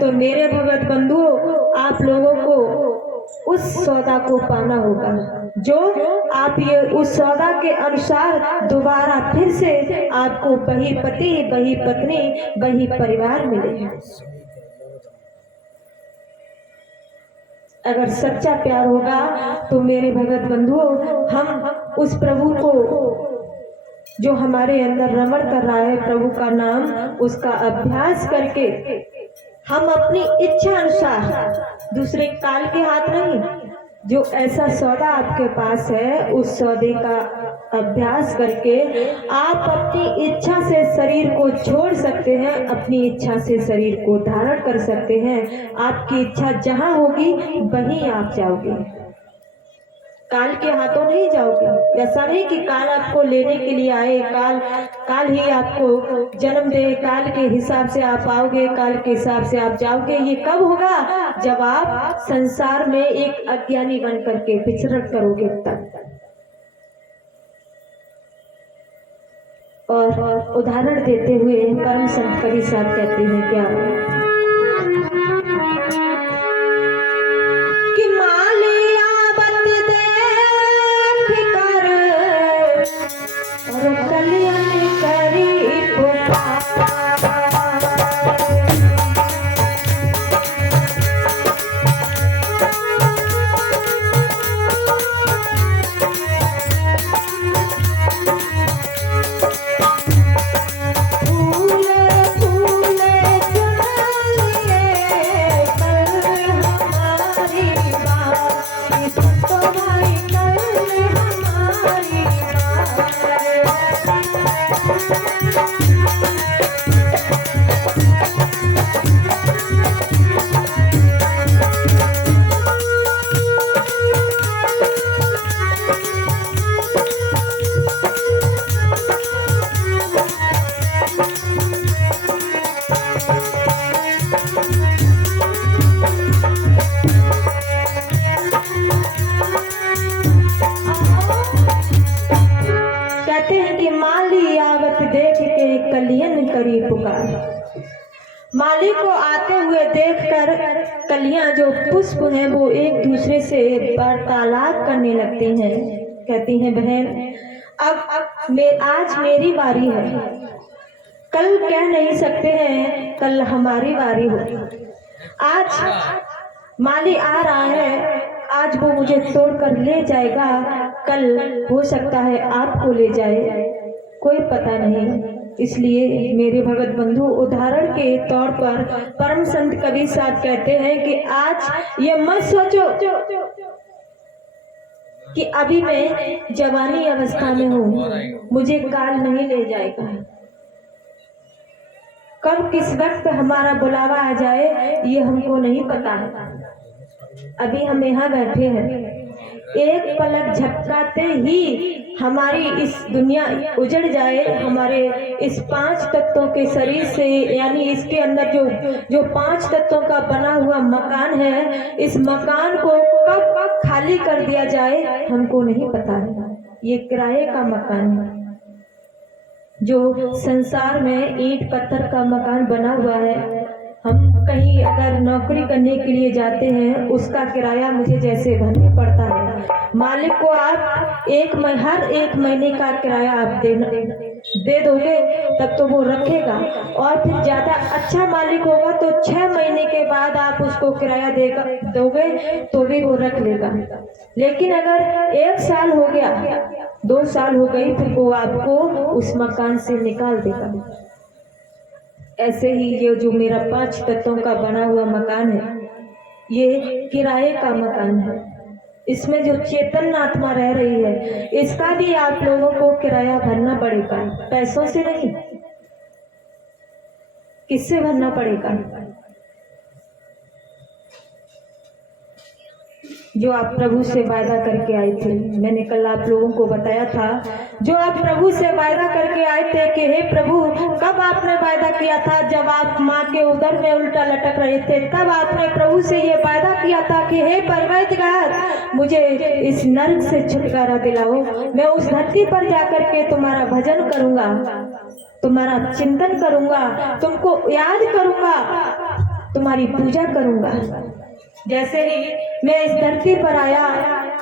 तो मेरे भगत बंधुओं, आप लोगों को उस सौदा को पाना होगा जो आप ये उस सौदा के अनुसार दोबारा फिर से आपको वही पति, वही पत्नी, वही परिवार मिले। अगर सच्चा प्यार होगा तो मेरे भगत बंधुओं, हम उस प्रभु को जो हमारे अंदर रमण कर रहा है, प्रभु का नाम, उसका अभ्यास करके हम अपनी इच्छा अनुसार, दूसरे काल के हाथ नहीं, जो ऐसा सौदा आपके पास है उस सौदे का अभ्यास करके आप अपनी इच्छा से शरीर को छोड़ सकते हैं, अपनी इच्छा से शरीर को धारण कर सकते हैं। आपकी इच्छा जहां होगी वहीं आप जाओगे, काल के हाथों नहीं जाओगे। ऐसा नहीं कि काल आपको लेने के लिए आए, काल ही आपको जन्म दे, काल के हिसाब से आप आओगे, काल के हिसाब से आप जाओगे। ये कब होगा? जब आप संसार में एक अज्ञानी बन करके विचरण करोगे तब। और उदाहरण देते हुए परम संत कवि साहब कहते हैं क्या कि मालिया बत देख कर और कल्याण करी पुकार। माली को आते हुए देखकर कलियां जो पुष्प हैं वो एक दूसरे से वार्तालाप करने लगती हैं। कहती हैं बहन अब आज मेरी बारी है, कल कह नहीं सकते हैं कल हमारी बारी होगी। आज माली आ रहा है, आज वो मुझे तोड़कर ले जाएगा, कल हो सकता है आपको ले जाए, कोई पता नहीं। इसलिए मेरे भगत बंधु, उदाहरण के तौर पर परम संत कवि साहब कहते हैं कि आज ये मत सोचो कि अभी मैं जवानी अवस्था में हूँ, मुझे काल नहीं ले जाएगा। कब किस वक्त हमारा बुलावा आ जाए ये हमको नहीं पता है। अभी हम यहाँ बैठे हैं, एक पलक झपकाते ही हमारी इस दुनिया उजड़ जाए, हमारे इस 5 तत्वों के शरीर से, यानी इसके अंदर जो 5 तत्वों का बना हुआ मकान है, इस मकान को कब खाली कर दिया जाए हमको नहीं पता है। ये किराए का मकान है, जो संसार में ईंट पत्थर का मकान बना हुआ है। हम कहीं अगर नौकरी करने के लिए जाते हैं, उसका किराया मुझे जैसे भरना पड़ता है, मालिक को आप हर एक महीने का किराया आप दे दोगे तब तो वो रखेगा, और फिर ज्यादा अच्छा मालिक होगा तो 6 महीने के बाद आप उसको किराया दोगे तो भी वो रख लेगा। लेकिन अगर 1 साल हो गया, 2 साल हो गई, फिर वो आपको उस मकान से निकाल देगा। ऐसे ही ये जो मेरा 5 तत्वों का बना हुआ मकान है, ये किराए का मकान है। इसमें जो चेतन आत्मा रह रही है, इसका भी आप लोगों को किराया भरना पड़ेगा, पैसों से नहीं। किससे भरना पड़ेगा? जो आप प्रभु से वायदा करके आए थे। मैंने कल आप लोगों को बताया था, जो आप प्रभु से वायदा करके आए थे कि हे प्रभु, कब आपने वायदा किया था? जब आप माँ के उदर में उल्टा लटक रहे थे, तब आपने प्रभु से ये वायदा किया था कि हे परवैतगार, मुझे इस नरक से छुटकारा दिलाओ, मैं उस धरती पर जाकर के तुम्हारा भजन करूंगा, तुम्हारा चिंतन करूंगा, तुमको याद करूंगा। तुम्हारी पूजा करूंगा। जैसे ही मैं इस धरती पर आया,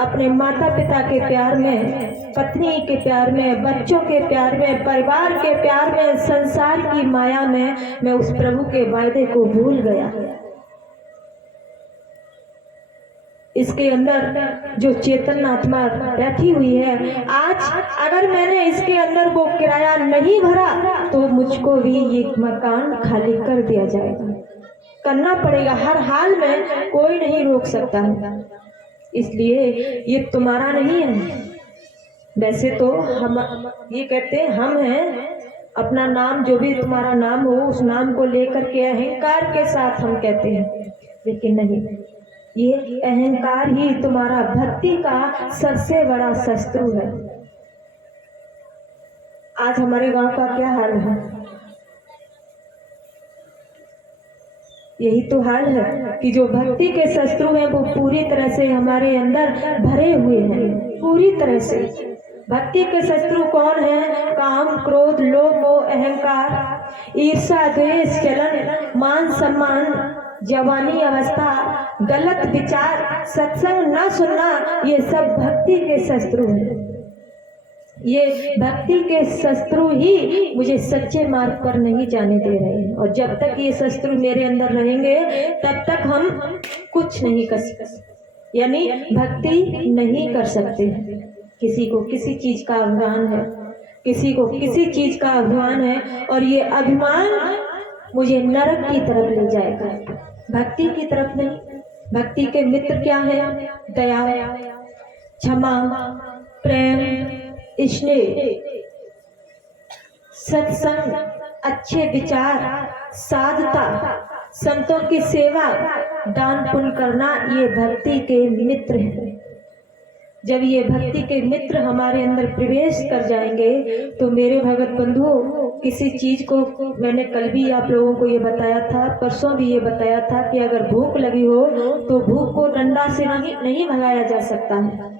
अपने माता पिता के प्यार में, पत्नी के प्यार में, बच्चों के प्यार में, परिवार के प्यार में, संसार की माया में मैं उस प्रभु के वायदे को भूल गया। इसके अंदर जो चेतन आत्मा बैठी हुई है, आज अगर मैंने इसके अंदर वो किराया नहीं भरा तो मुझको भी ये मकान खाली कर दिया जाएगा, करना पड़ेगा। हर हाल में कोई नहीं रोक सकता है। इसलिए ये तुम्हारा नहीं है। वैसे तो हम ये कहते हैं हम हैं, अपना नाम जो भी तुम्हारा नाम हो उस नाम को लेकर के अहंकार के साथ हम कहते हैं, लेकिन नहीं, ये अहंकार ही तुम्हारा भक्ति का सबसे बड़ा शत्रु है। आज हमारे गांव का क्या हाल है? यही तो हाल है कि जो भक्ति के शत्रु हैं वो पूरी तरह से हमारे अंदर भरे हुए हैं, पूरी तरह से। भक्ति के शत्रु कौन है? काम, क्रोध, लोभ, मोह, अहंकार, ईर्ष्या, द्वेष, जलन, मान सम्मान, जवानी अवस्था, गलत विचार, सत्संग न सुनना, ये सब भक्ति के शत्रु हैं। ये भक्ति के शत्रु ही मुझे सच्चे मार्ग पर नहीं जाने दे रहे हैं। और जब तक ये शत्रु मेरे अंदर रहेंगे तब तक हम कुछ नहीं कर सकते, यानी भक्ति नहीं कर सकते। किसी को किसी चीज का अभिमान है, किसी को किसी चीज का अभिमान है, और ये अभिमान मुझे नरक की तरफ ले जाएगा, भक्ति की तरफ नहीं। भक्ति के मित्र क्या है? दया, क्षमा, प्रेम, स्नेह, सत्संग, अच्छे विचार, साधता, संतों की सेवा, दान पुण्य करना, ये भक्ति के मित्र हैं। जब ये भक्ति के मित्र हमारे अंदर प्रवेश कर जाएंगे तो मेरे भगत बंधुओं, किसी चीज को मैंने कल भी आप लोगों को ये बताया था, परसों भी ये बताया था कि अगर भूख लगी हो तो भूख को डंडा से नहीं भगाया जा सकता है।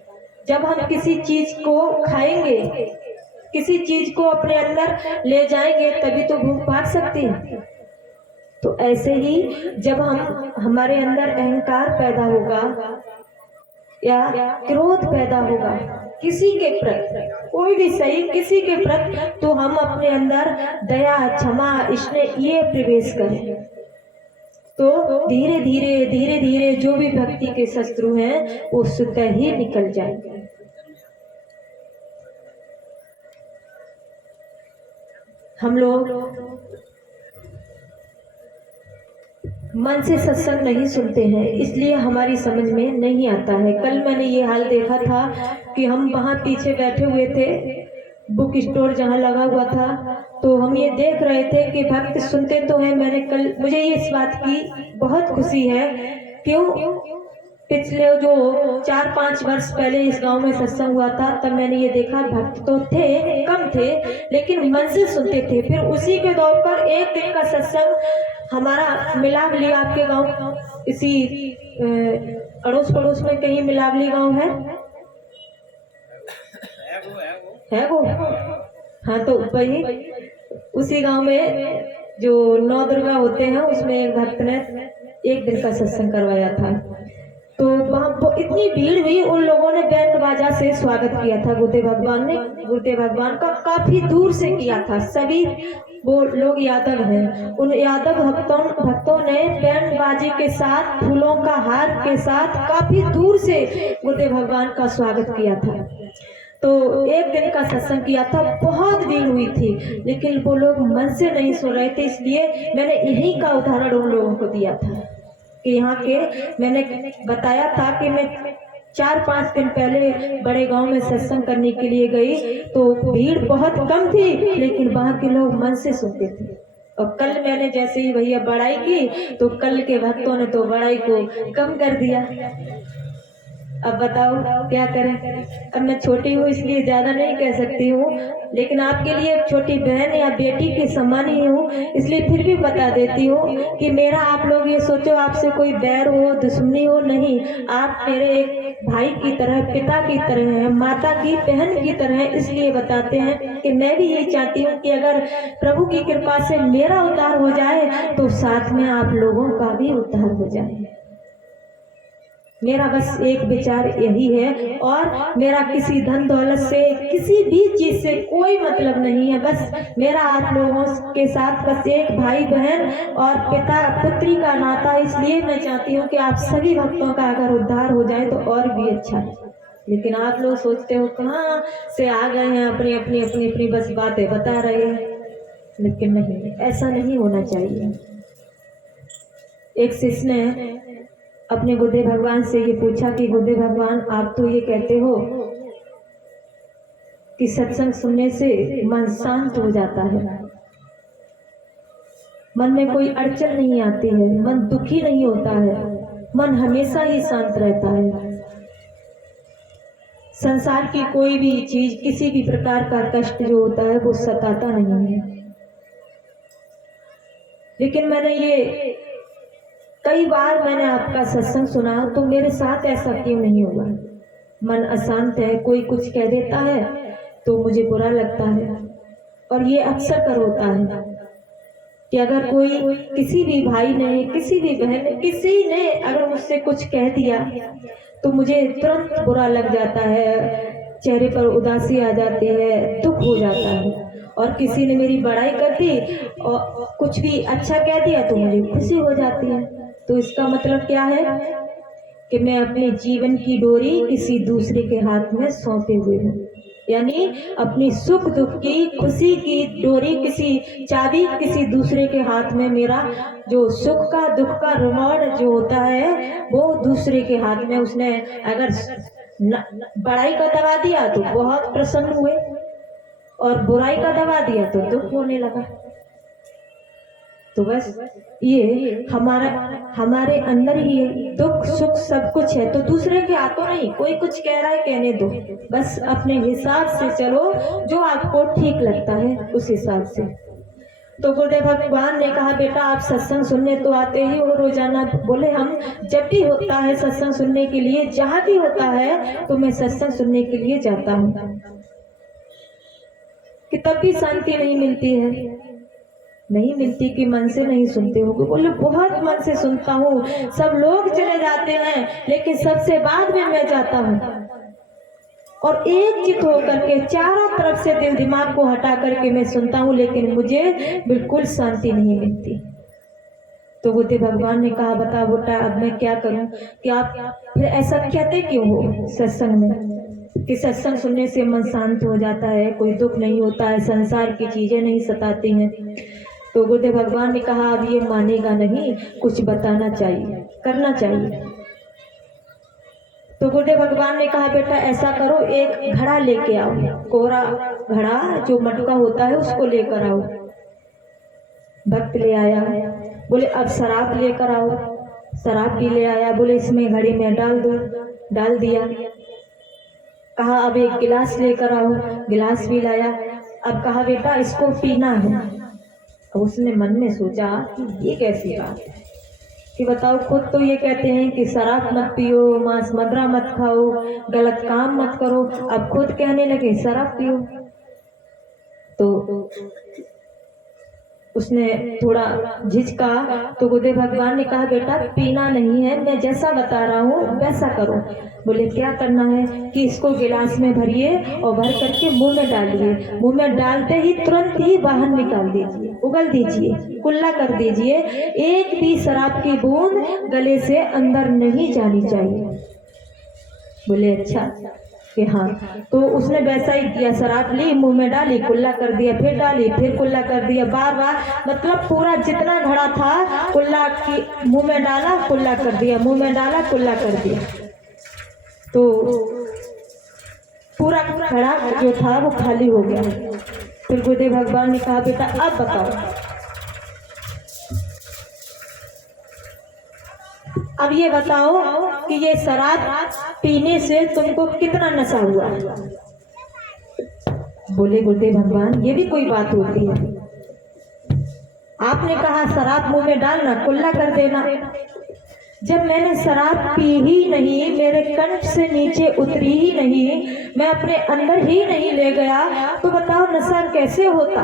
जब हम किसी चीज को खाएंगे, किसी चीज को अपने अंदर ले जाएंगे, तभी तो भूख भाग सकती है। तो ऐसे ही जब हमारे अंदर अहंकार पैदा होगा या क्रोध पैदा होगा किसी के प्रति, कोई भी सही, किसी के प्रति, तो हम अपने अंदर दया, क्षमा, स्नेह ये प्रवेश करें तो धीरे धीरे धीरे धीरे जो भी भक्ति के शत्रु हैं वो स्वतः ही निकल जाएंगे। हम लोग मन से सत्संग नहीं सुनते हैं, इसलिए हमारी समझ में नहीं आता है। कल मैंने ये हाल देखा था कि हम वहाँ पीछे बैठे हुए थे, बुक स्टोर जहाँ लगा हुआ था, तो हम ये देख रहे थे कि भक्त सुनते तो हैं। मैंने कल, मुझे इस बात की बहुत खुशी है, क्यों? पिछले जो 4-5 वर्ष पहले इस गांव में सत्संग हुआ था, तब मैंने ये देखा भक्त तो थे, कम थे, लेकिन मन से सुनते थे। फिर उसी के दौर पर एक दिन का सत्संग हमारा मिलावली, आपके गांव इसी अड़ोस पड़ोस में कहीं मिलावली गांव है वो? हाँ, तो वही उसी गांव में जो 9 दुर्गा होते हैं उसमें एक भक्त ने एक दिन का सत्संग करवाया था। तो वहाँ इतनी भीड़ हुई, उन लोगों ने बैंड बाजा से स्वागत किया था। गुरुदेव भगवान का काफी दूर से किया था। सभी वो लोग यादव हैं, उन यादव भक्तों ने बैंड बाजे के साथ, फूलों का हार के साथ काफी दूर से गुरुदेव भगवान का स्वागत किया था। तो एक दिन का सत्संग किया था, बहुत भीड़ हुई थी, लेकिन वो लोग मन से नहीं सुन रहे थे। इसलिए मैंने यही का उदाहरण उन लोगों को दिया था कि यहाँ के, मैंने बताया था कि मैं 4-5 दिन पहले बड़े गांव में सत्संग करने के लिए गई, तो भीड़ बहुत कम थी, लेकिन वहाँ के लोग मन से सुनते थे। और कल मैंने जैसे ही भैया बड़ाई की, तो कल के भक्तों ने तो बड़ाई को कम कर दिया। अब बताओ क्या करें। अब मैं छोटी हूँ इसलिए ज़्यादा नहीं कह सकती हूँ, लेकिन आपके लिए एक छोटी बहन या बेटी के समान ही हूँ, इसलिए फिर भी बता देती हूँ कि मेरा आप लोग ये सोचो आपसे कोई बैर हो, दुश्मनी हो, नहीं। आप मेरे एक भाई की तरह, पिता की तरह हैं, माता की बहन की तरह, इसलिए बताते हैं कि मैं भी यही चाहती हूँ कि अगर प्रभु की कृपा से मेरा उद्धार हो जाए तो साथ में आप लोगों का भी उद्धार हो जाए। मेरा बस एक विचार यही है, और मेरा किसी धन दौलत से, किसी भी चीज से कोई मतलब नहीं है। बस मेरा आप लोगों के साथ बस एक भाई बहन और पिता पुत्री का नाता, इसलिए मैं चाहती हूँ कि आप सभी भक्तों का अगर उद्धार हो जाए तो और भी अच्छा है। लेकिन आप लोग सोचते हो कहाँ से आ गए हैं, अपनी अपनी अपनी अपनी बस बातें बता रहे हैं, लेकिन नहीं, ऐसा नहीं होना चाहिए। एक शिष्य ने अपने गुरुदेव भगवान से ये पूछा कि गुरुदेव भगवान, आप तो ये कहते हो कि सत्संग सुनने से मन शांत हो जाता है, मन में कोई अड़चन नहीं आती है, मन दुखी नहीं होता है, मन हमेशा ही शांत रहता है, संसार की कोई भी चीज, किसी भी प्रकार का कष्ट जो होता है वो सताता नहीं है। लेकिन कई बार मैंने आपका सत्संग सुना तो मेरे साथ ऐसा क्यों नहीं हुआ? मन अशांत है, कोई कुछ कह देता है तो मुझे बुरा लगता है, और ये अक्सर कर होता है कि अगर कोई, किसी भी भाई ने, किसी भी बहन ने, किसी ने अगर मुझसे कुछ कह दिया तो मुझे तुरंत बुरा लग जाता है, चेहरे पर उदासी आ जाती है, दुख हो जाता है। और किसी ने मेरी बड़ाई कर दी और कुछ भी अच्छा कह दिया तो मुझे खुशी हो जाती है। तो इसका मतलब क्या है कि मैं अपने जीवन की डोरी किसी दूसरे के हाथ में सौंपे हुए हूँ, यानी अपनी सुख दुख की, खुशी की डोरी, किसी चाबी किसी दूसरे के हाथ में, मेरा जो सुख का दुख का रिमोट जो होता है वो दूसरे के हाथ में। उसने अगर बड़ाई का दबा दिया तो बहुत प्रसन्न हुए, और बुराई का दबा दिया तो दुख होने लगा। तो बस ये हमारे अंदर ही दुख सुख सब कुछ है, तो दूसरे के हाथों नहीं। कोई कुछ कह रहा है, कहने दो, बस अपने हिसाब से चलो, जो आपको ठीक लगता है उस हिसाब से। तो गुरुदेव भगवान ने कहा, बेटा आप सत्संग सुनने तो आते ही हो रोजाना। बोले हम जब भी होता है सत्संग सुनने के लिए, जहाँ भी होता है तो मैं सत्संग सुनने के लिए जाता हूँ, कि तब भी शांति नहीं मिलती है। नहीं मिलती कि मन से नहीं सुनते हो? बोले बहुत मन से सुनता हूँ, सब लोग चले जाते हैं लेकिन सबसे बाद में मैं जाता हूँ, और एकचित होकर के चारों तरफ से दिल दिमाग को हटा करके मैं सुनता हूँ, लेकिन मुझे बिल्कुल शांति नहीं मिलती। तो बुद्ध भगवान ने कहा, बता बेटा अब मैं क्या करूं? कि आप फिर ऐसा कहते क्यों हो सत्संग में कि सत्संग सुनने से मन शांत हो जाता है, कोई दुख नहीं होता है, संसार की चीजें नहीं सताती हैं? तो गुरुदेव भगवान ने कहा, अब ये मानेगा नहीं, कुछ बताना चाहिए, करना चाहिए। तो गुरुदेव भगवान ने कहा, बेटा ऐसा करो, एक घड़ा लेके आओ, कोरा घड़ा जो मटका होता है उसको लेकर आओ। भक्त ले आया। बोले अब शराब लेकर आओ, शराब भी ले आया। बोले इसमें घड़े में डाल दो, डाल दिया। कहा अब एक गिलास लेकर आओ, गिलास भी लाया। अब कहा बेटा इसको पीना है। अब उसने मन में सोचा कि ये कैसी बात है कि बताओ, खुद तो ये कहते हैं कि शराब मत पियो, मांस मदिरा मत खाओ, गलत काम मत करो, अब खुद कहने लगे शराब पियो। तो उसने थोड़ा झिझका। तो गुरुदेव भगवान ने कहा, बेटा पीना नहीं है, मैं जैसा बता रहा हूँ वैसा करो। बोले क्या करना है? कि इसको गिलास में भरिए और भर करके मुंह में डालिए, मुंह में डालते ही तुरंत ही बाहर निकाल दीजिए, उगल दीजिए, कुल्ला कर दीजिए। एक भी शराब की बूंद गले से अंदर नहीं जानी चाहिए। बोले अच्छा कि हाँ। तो उसने वैसा ही किया, शराब ली, मुंह में डाली, कुल्ला कर दिया, फिर डाली, फिर कुल्ला कर दिया, बार बार, मतलब पूरा जितना घड़ा था कुल्ला की मुंह में डाला, कुल्ला कर दिया, मुंह में डाला, कुल्ला कर दिया। तो पूरा घड़ा जो था वो खाली हो गया। फिर गुरुदेव भगवान ने कहा, बेटा अब बताओ, अब ये बताओ कि ये शराब पीने से तुमको कितना नशा हुआ? बोले गुरुदेव भगवान ये भी कोई बात होती है? आपने कहा शराब मुंह में डालना, कुल्ला कर देना। जब मैंने शराब पी ही नहीं, मेरे कंठ से नीचे उतरी ही नहीं, मैं अपने अंदर ही नहीं ले गया, तो बताओ नशा कैसे होता?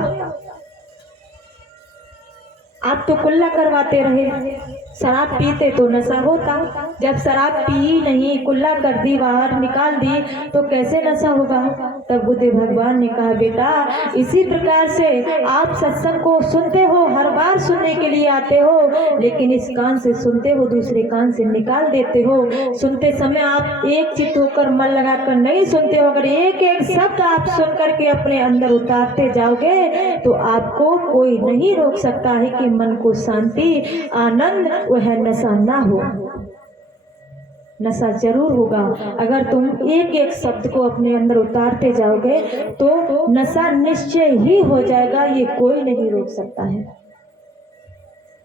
आप तो कुल्ला करवाते रहे, शराब पीते तो नशा होता। जब शराब पी नहीं, कुल्ला कर दी, बाहर निकाल दी, तो कैसे नशा होगा? तब गुरुदेव भगवान ने कहा बेटा इसी प्रकार से आप सत्संग को सुनते हो, हर बार सुनने के लिए आते हो, लेकिन इस कान से सुनते हो, दूसरे कान से निकाल देते हो। सुनते समय आप एक चित्त होकर मन लगाकर नहीं सुनते हो। अगर एक एक शब्द आप सुन करके अपने अंदर उतारते जाओगे तो आपको कोई नहीं रोक सकता है कि मन को शांति, आनंद, वह नशा ना हो। नशा जरूर होगा। अगर तुम एक एक शब्द को अपने अंदर उतारते जाओगे तो नशा निश्चय ही हो जाएगा, ये कोई नहीं रोक सकता है।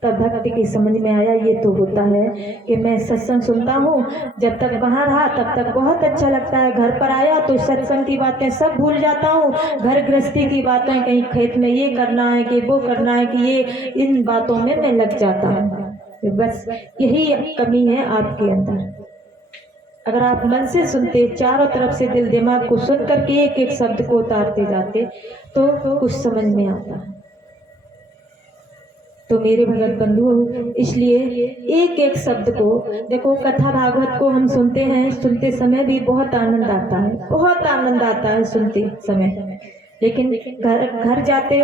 तब भक्ति की समझ में आया ये तो होता है कि मैं सत्संग सुनता हूँ, जब तक वहाँ रहा तब तक बहुत अच्छा लगता है, घर पर आया तो सत्संग की बातें सब भूल जाता हूँ, घर गृहस्थी की बातें, कहीं खेत में ये करना है कि वो करना है कि ये, इन बातों में मैं लग जाता हूँ। बस यही कमी है आपके अंदर। अगर आप मन से सुनते, चारों तरफ से दिल दिमाग को सुन करके एक एक शब्द को उतारते जाते तो कुछ समझ में आता। तो मेरे भगत बंधु, इसलिए एक एक शब्द को देखो, कथा भागवत को हम सुनते हैं, सुनते समय भी बहुत आनंद आता है, बहुत आनंद आता है सुनते समय, लेकिन घर जाते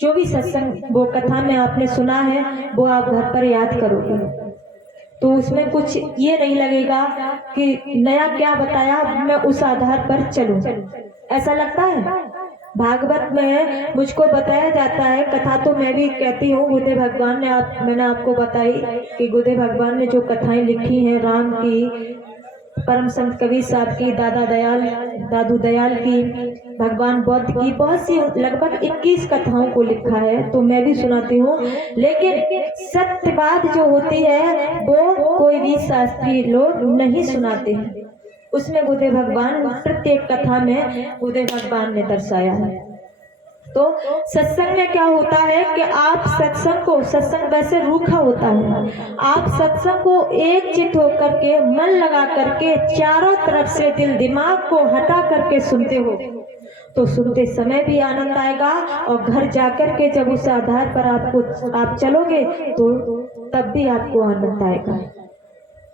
जो भी सत्संग वो कथा में आपने सुना है वो आप घर पर याद करोगे तो उसमें कुछ ये नहीं लगेगा कि नया क्या बताया, मैं उस आधार पर चलूं, ऐसा लगता है। भागवत में मुझको बताया जाता है, कथा तो मैं भी कहती हूँ, गुरुदेव भगवान ने मैंने आपको बताई कि गुरुदेव भगवान ने जो कथाएं लिखी हैं, राम की, परम संत कबीर साहब की, दादू दयाल की, भगवान बुद्ध की, बहुत सी लगभग 21 कथाओं को लिखा है, तो मैं भी सुनाती हूँ। लेकिन सत्य बात जो होती है वो कोई भी शास्त्री लोग नहीं सुनाते हैं। उसमें गुरुदेव भगवान प्रत्येक कथा में गुरुदेव भगवान ने दर्शाया है। तो सत्संग में क्या होता है कि आप सत्संग वैसे रूखा होता है, आप सत्संग को एक चित्त होकर के, मन लगा करके, चारों तरफ से दिल दिमाग को हटा करके सुनते हो तो सुनते समय भी आनंद आएगा, और घर जाकर के जब उस आधार पर आप चलोगे तो तब भी आपको आनंद आएगा।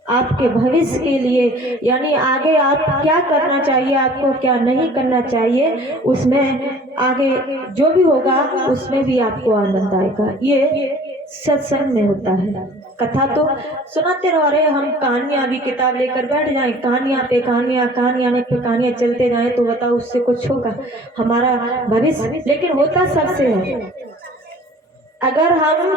आपके भविष्य के लिए, यानी आगे आप क्या करना चाहिए, आपको क्या नहीं करना चाहिए, उसमें आगे जो भी होगा उसमें भी आपको आनंद आएगा। ये सत्संग में होता है। कथा तो सुनाते रहो, अरे हम कहानियां भी किताब लेकर बैठ जाएं, कहानियां पे कहानियां चलते जाएं तो बताओ उससे कुछ होगा हमारा भविष्य? लेकिन होता सबसे है। अगर हम,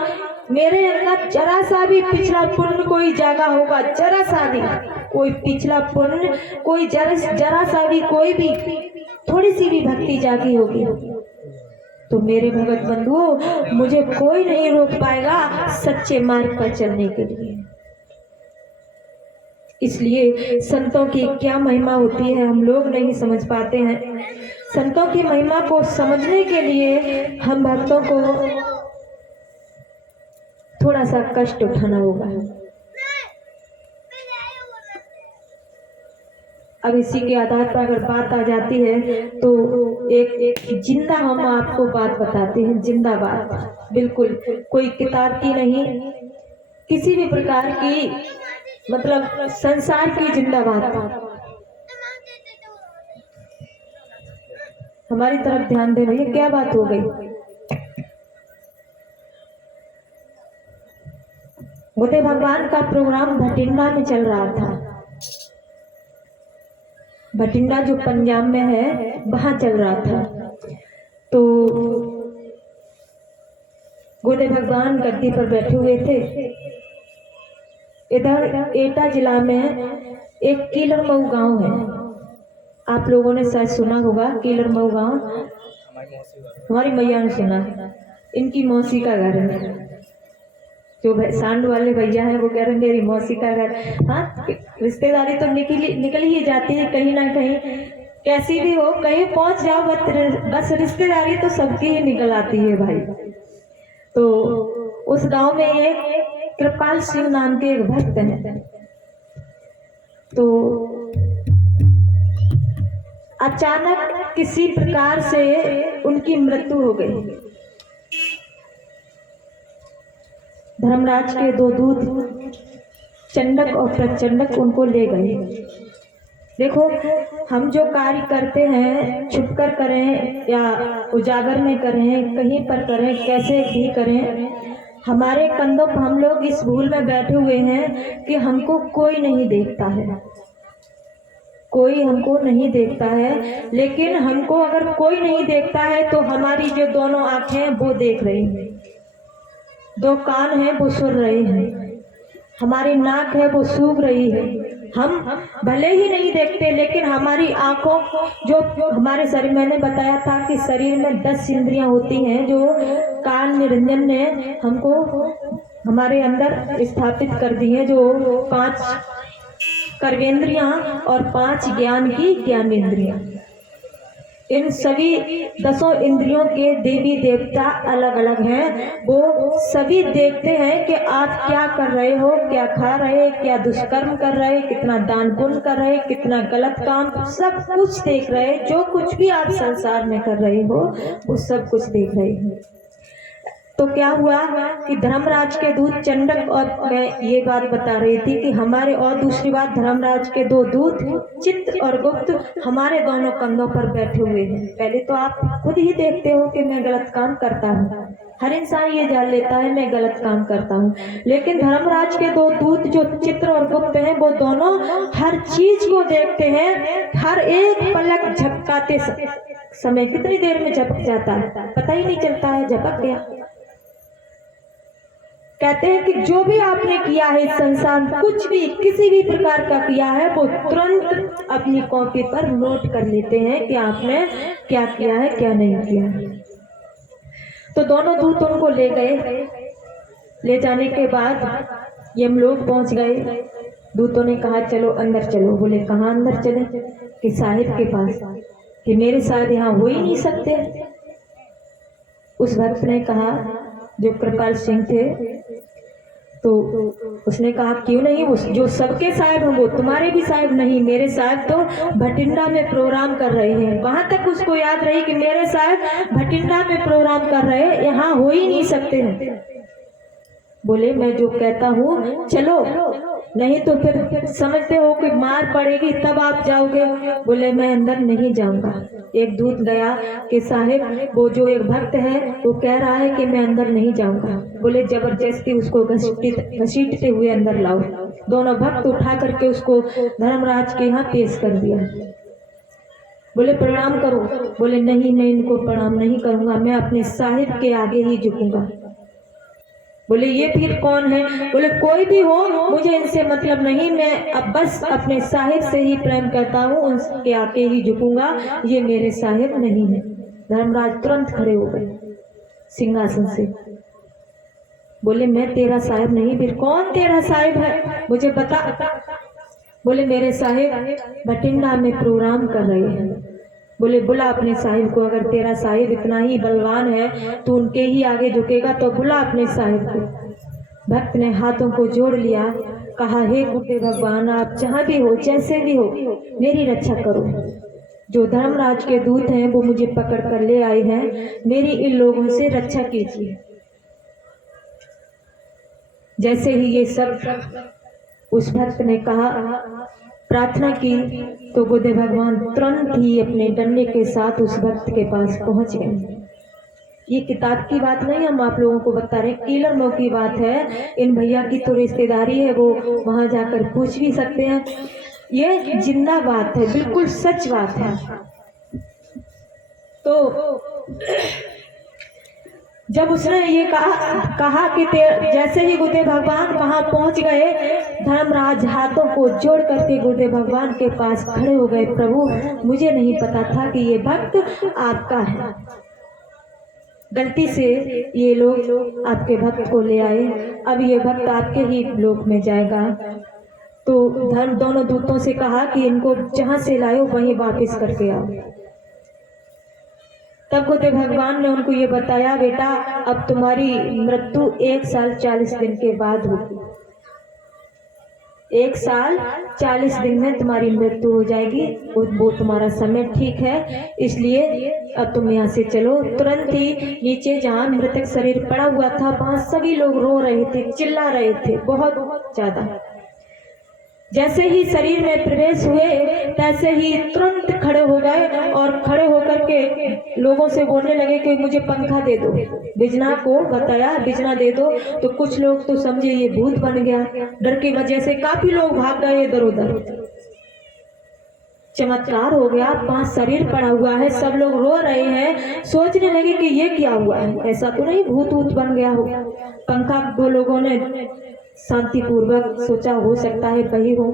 मेरे अंदर जरा सा भी पिछला पुण्य कोई जागा होगा, जरा सा भी कोई पिछला पुण्य, कोई जरा सा भी, कोई भी थोड़ी सी भी भक्ति जागी होगी तो मेरे भगत बंधुओं, मुझे कोई नहीं रोक पाएगा सच्चे मार्ग पर चलने के लिए। इसलिए संतों की क्या महिमा होती है हम लोग नहीं समझ पाते हैं। संतों की महिमा को समझने के लिए हम भक्तों को थोड़ा सा कष्ट उठाना होगा। अब इसी के आधार पर अगर बात आ जाती है तो एक जिंदा हम आपको बात बताते हैं, जिंदा बात, बिल्कुल कोई किताब की नहीं, किसी भी प्रकार की, मतलब संसार की जिंदा बात। हमारी तरफ ध्यान दे भैया, क्या बात हो गई? गुरुदेव भगवान का प्रोग्राम भटिंडा में चल रहा था। भटिंडा जो पंजाब में है वहां चल रहा था। तो गुरुदेव भगवान गद्दी पर बैठे हुए थे। इधर एटा जिला में एक कीलरमऊ गांव है, आप लोगों ने शायद सुना होगा। कीलरमऊ गांव हमारी मैया ने सुना है, इनकी मौसी का घर है। जो सांड वाले भैया हैं वो कह रहे मेरी मौसी का घर। हाँ, रिश्तेदारी तो निकल ही जाती है कहीं ना कहीं, कैसी भी हो, कहीं पहुंच जाओ, बस रिश्तेदारी तो सबकी ही निकल आती है भाई। तो उस गांव में एक कृपाल सिंह नाम के एक भक्त हैं। तो अचानक किसी प्रकार से उनकी मृत्यु हो गई। धर्मराज के दो दूत चंडक और प्रचंडक उनको ले गए। देखो, हम जो कार्य करते हैं छुपकर करें या उजागर में करें, कहीं पर करें, कैसे भी करें, हमारे कंधों पर हम लोग इस भूल में बैठे हुए हैं कि हमको कोई नहीं देखता है, कोई हमको नहीं देखता है। लेकिन हमको अगर कोई नहीं देखता है तो हमारी जो दोनों आंखें हैं वो देख रही हैं, दो कान हैं वो सुन रहे हैं, हमारी नाक है वो सूंघ रही है। हम भले ही नहीं देखते लेकिन हमारी आंखों जो हमारे शरीर, मैंने बताया था कि शरीर में 10 इंद्रियां होती हैं जो कान निरंजन ने हमको हमारे अंदर स्थापित कर दी है, जो 5 कर्मेंद्रियां और 5 ज्ञान की ज्ञानेंद्रियां। इन सभी 10 इंद्रियों के देवी देवता अलग अलग हैं। वो सभी देखते हैं कि आप क्या कर रहे हो, क्या खा रहे, क्या दुष्कर्म कर रहे, कितना दान पुण्य कर रहे, कितना गलत काम, सब कुछ देख रहे। जो कुछ भी आप संसार में कर रहे हो वो सब कुछ देख रहे हैं। तो क्या हुआ कि धर्मराज के दूत चंडक, और मैं ये बात बता रही थी कि हमारे, और दूसरी बात, धर्मराज के 2 दूत चित्त और गुप्त हमारे दोनों कंधों पर बैठे हुए हैं। पहले तो आप खुद ही देखते हो कि मैं गलत काम करता हूँ, हर इंसान ये जान लेता है मैं गलत काम करता हूँ। लेकिन धर्मराज के 2 दूत जो चित्र और गुप्त हैं वो दोनों हर चीज को देखते हैं। हर एक पलक झपकाते समय, कितनी देर में झपक जाता है पता ही नहीं चलता है, झपक गया। कहते हैं कि जो भी आपने किया है इस संसार, कुछ भी किसी भी प्रकार का किया है, वो तुरंत अपनी कॉपी पर नोट कर लेते हैं कि आपने क्या किया है क्या नहीं किया है। तो दोनों दूत उनको ले गए। ले जाने के बाद यम लोग पहुंच गए। दूतों ने कहा चलो अंदर चलो। बोले कहाँ अंदर चले? कि साहिब के पास। कि मेरे साथ यहाँ हो ही नहीं सकते। उस भक्त ने कहा, जो कृपाल सिंह थे, तो उसने कहा क्यों नहीं, जो सबके साहिब हैं वो तुम्हारे भी साहिब नहीं, मेरे साहिब तो भटिंडा में प्रोग्राम कर रहे हैं। वहां तक उसको याद रही कि मेरे साहिब भटिंडा में प्रोग्राम कर रहे हैं, यहाँ हो ही नहीं सकते हैं। बोले मैं जो कहता हूँ चलो, नहीं तो फिर समझते हो कि मार पड़ेगी तब आप जाओगे। बोले मैं अंदर नहीं जाऊंगा। एक दूत गया कि साहिब वो जो एक भक्त है वो कह रहा है कि मैं अंदर नहीं जाऊंगा। बोले जबरदस्ती उसको घसीटते हुए अंदर लाओ। दोनों भक्त उठा करके उसको धर्मराज के यहाँ पेश कर दिया। बोले प्रणाम करो। बोले नहीं, मैं इनको प्रणाम नहीं करूंगा, मैं अपने साहिब के आगे ही झुकूंगा। बोले ये फिर कौन है? बोले कोई भी हो, मुझे इनसे मतलब नहीं, मैं अब बस अपने साहिब से ही प्रेम करता हूँ, उनके आके ही झुकूंगा, ये मेरे साहिब नहीं है। धर्मराज तुरंत खड़े हो गए सिंहासन से। बोले मैं तेरा साहिब नहीं, फिर कौन तेरा साहिब है मुझे बता। बोले मेरे साहिब भटिंडा में प्रोग्राम कर रहे हैं। बोले बुला अपने साहिब को, अगर तेरा साहिब इतना ही बलवान है तो उनके ही आगे झुकेगा, तो बुला अपने साहिब को। भक्त ने हाथों को जोड़ लिया, कहा हे गुरुदेव भगवान, आप जहाँ भी हो, जैसे भी हो, मेरी रक्षा करो। जो धर्मराज के दूत हैं वो मुझे पकड़ कर ले आए हैं, मेरी इन लोगों से रक्षा कीजिए। जैसे ही ये सब उस भक्त ने कहा, प्रार्थना की, तो गुरुदेव भगवान तुरंत ही अपने डंडे के साथ उस भक्त के पास पहुंच गए। ये किताब की बात नहीं, हम आप लोगों को बता रहे, कीलर मऊ की बात है। इन भैया की तो रिश्तेदारी है, वो वहां जाकर पूछ भी सकते हैं। ये जिंदा बात है, बिल्कुल सच बात है। तो जब उसने ये कहा कि जैसे ही गुरुदेव भगवान वहां पहुंच गए, धर्मराज हाथों को जोड़ करके गुरुदेव भगवान के पास खड़े हो गए। प्रभु, मुझे नहीं पता था कि ये भक्त आपका है, गलती से ये लोग आपके भक्त को ले आए, अब ये भक्त आपके ही लोक में जाएगा। तो धर्म दोनों दूतों से कहा कि इनको जहां से लाओ वहीं वापस करके आओ। तब गुरुदेव भगवान ने उनको ये बताया, बेटा अब तुम्हारी मृत्यु 1 साल 40 दिन के बाद होगी। 1 साल 40 दिन में तुम्हारी मृत्यु हो जाएगी, वो तुम्हारा समय ठीक है, इसलिए अब तुम यहाँ से चलो। तुरंत ही नीचे जहाँ मृतक शरीर पड़ा हुआ था वहां सभी लोग रो रहे थे, चिल्ला रहे थे बहुत ज्यादा। जैसे ही शरीर में प्रवेश हुए तैसे ही तुरंत खड़े हो गए और खड़े होकर के लोगों से बोलने लगे कि मुझे पंखा दे दो। बिजना को बताया बिजना दे दो, तो कुछ लोग तो समझे ये भूत बन गया, डर की वजह से काफी लोग भाग गए इधर उधर। चमत्कार हो गया, 5 शरीर पड़ा हुआ है, सब लोग रो रहे हैं, सोचने लगे कि ये क्या हुआ है, ऐसा तो नहीं भूत वूत बन गया हो। पंखा 2 लोगों ने शांतिपूर्वक सोचा हो सकता है वही हो,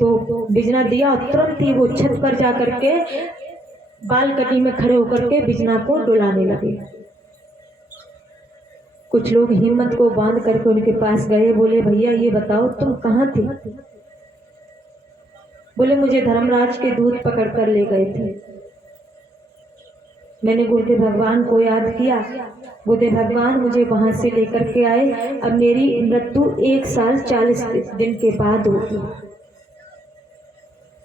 तो बिजना दिया। तुरंत ही वो छत पर जा करके बालकनी में खड़े होकर के बिजना को डुलाने लगे। कुछ लोग हिम्मत को बांध करके उनके पास गए, बोले भैया ये बताओ तुम कहाँ थे? बोले मुझे धर्मराज के दूत पकड़ कर ले गए थे। मैंने गुरुदेव भगवान को याद किया, गुरुदेव भगवान मुझे वहां से लेकर के आए, अब मेरी मृत्यु 1 साल 40 दिन के बाद होगी।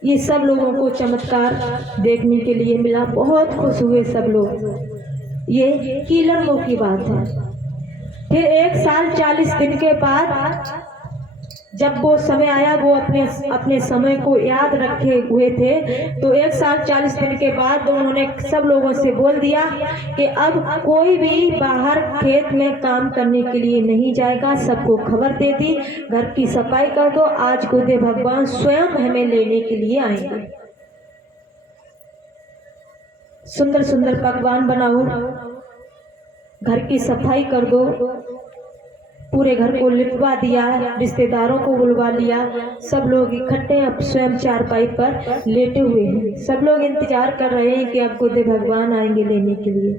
ये सब लोगों को चमत्कार देखने के लिए मिला, बहुत खुश हुए सब लोग। ये कीलंगों की बात है। फिर 1 साल 40 दिन के बाद जब वो समय आया, वो अपने समय को याद रखे हुए थे, तो 1 साल 40 दिन के बाद उन्होंने सब लोगों से बोल दिया कि अब कोई भी बाहर खेत में काम करने के लिए नहीं जाएगा। सबको खबर दे दी, घर की सफाई कर दो, आज गुरुदेव भगवान स्वयं हमें लेने के लिए आएंगे। सुंदर सुंदर पकवान बनाओ, घर की सफाई कर दो, पूरे घर को लिपवा दिया, रिश्तेदारों को बुलवा लिया। सब लोग इकट्ठे अब स्वयं चारपाई पर लेटे हुए हैं। सब लोग इंतजार कर रहे हैं कि अब गुरुदेव भगवान आएंगे लेने के लिए।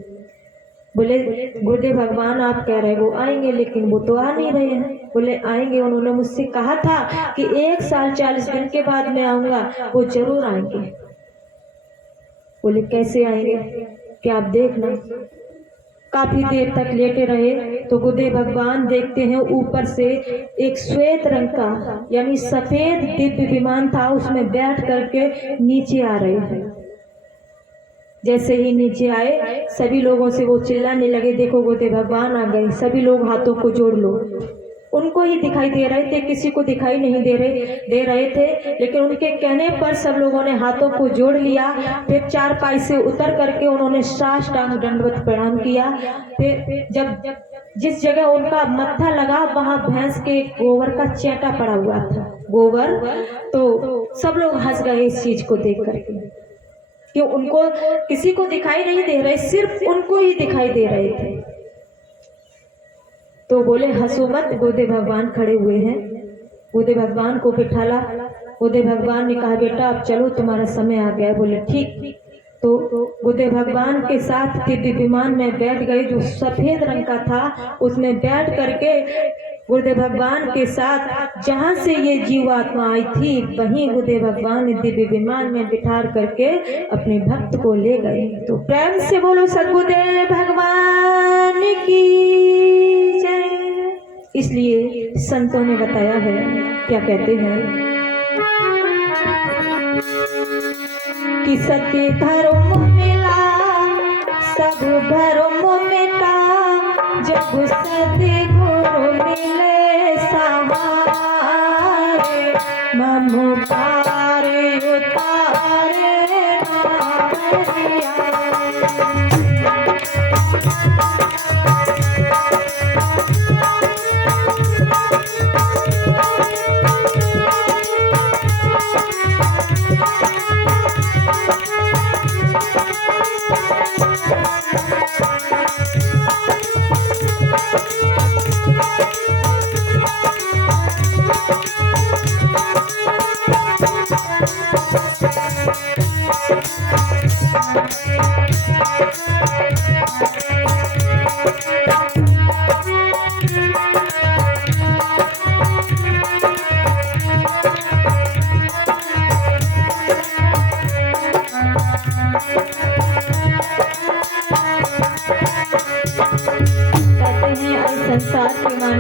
बोले गुरुदेव भगवान आप कह रहे हो आएंगे, लेकिन वो तो आ नहीं रहे हैं। बोले आएंगे, उन्होंने मुझसे कहा था कि 1 साल 40 दिन के बाद मैं आऊंगा, वो जरूर आएंगे। बोले कैसे आएंगे, क्या आप देखना। काफी देर तक लेटे रहे तो गुरुदेव भगवान देखते हैं ऊपर से एक श्वेत रंग का यानी सफेद दिव्य विमान था, उसमें बैठ करके नीचे आ रहे हैं। जैसे ही नीचे आए सभी लोगों से वो चिल्लाने लगे, देखो गुरुदेव भगवान आ गए, सभी लोग हाथों को जोड़ लो। उनको ही दिखाई दे रहे थे, किसी को दिखाई नहीं दे रहे थे, लेकिन उनके कहने पर सब लोगों ने हाथों को जोड़ लिया। फिर चारपाई से उतर करके उन्होंने साष्टांग दंडवत प्रणाम किया। फिर जब जिस जगह उनका मत्था लगा वहां भैंस के गोबर का चेटा पड़ा हुआ था, गोबर, तो सब लोग हंस गए इस चीज को देख करके, कि उनको किसी को दिखाई नहीं दे रहे, सिर्फ उनको ही दिखाई दे रहे थे। तो बोले हंसो मत, गुरुदेव भगवान खड़े हुए हैं। गुरुदेव भगवान को बिठाला। गुरुदेव भगवान ने कहा बेटा अब चलो तुम्हारा समय आ गया। बोले ठीक। तो गुरुदेव भगवान के साथ दिव्य विमान में बैठ गए, जो सफेद रंग का था उसमें बैठ करके गुरुदेव भगवान के साथ जहां से ये जीवात्मा आई थी वहीं गुरुदेव भगवान ने दिव्य विमान में बिठा करके अपने भक्त को ले गए। तो प्रेम से बोलो सद्गुरुदेव भगवान की जय। इसलिए संतों ने बताया है, क्या कहते हैं कि सत्य धर्म मिला सब धर्म मिटा, जब सद्गुरु मिले सहारे, ममतारे उतारे नारिया।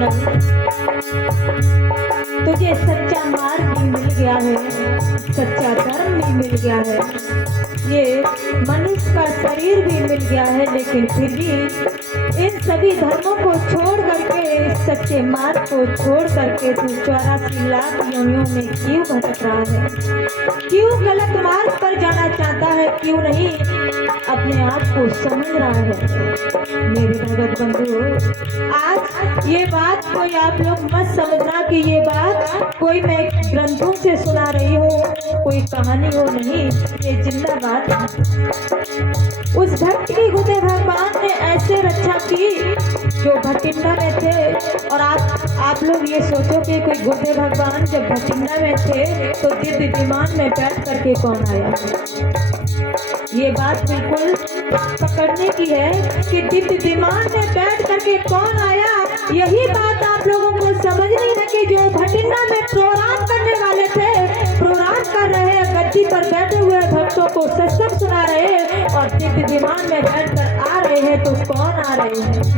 सोनल, तुझे सच्चा मार्ग भी मिल गया है, सच्चा धर्म भी मिल गया है, ये मनुष्य का शरीर भी मिल गया है, लेकिन फिर भी इन सभी धर्मों को छोड़ करके, सच्चे मार्ग को छोड़ करके तू 84 लाख योनियों में क्यों भटक रहा है? क्यों गलत मार्ग पर जाना चाहता है? क्यों नहीं अपने आप को समझ रहा है? मेरे भगत बंधु, आज ये बात कोई आप लोग मत समझना कि ये बात कोई मैं ग्रंथों से सुना रही हूँ, कोई कहानी हो, नहीं, ये जिंदा बात है। उस भक्त की गुरुदेव भगवान ने ऐसे रक्षा की जो भटिंडा में थे। और आप लोग ये सोचो कि कोई गुरुदेव भगवान जब भटिंडा में थे तो दिव्य विमान में बैठ करके कौन आया? ये बात बिल्कुल पकड़ने की है कि दिव्य विमान में बैठ करके कौन आया। यही बात आप लोगों को समझनी है कि जो भटिंडा में प्रोग्राम करने वाले थे, प्रोग्राम कर रहे, गद्दी पर बैठे हुए भक्तों को सत्संग सुना रहे और दिव्य विमान में बैठकर आ रहे हैं, तो कौन आ रहे हैं?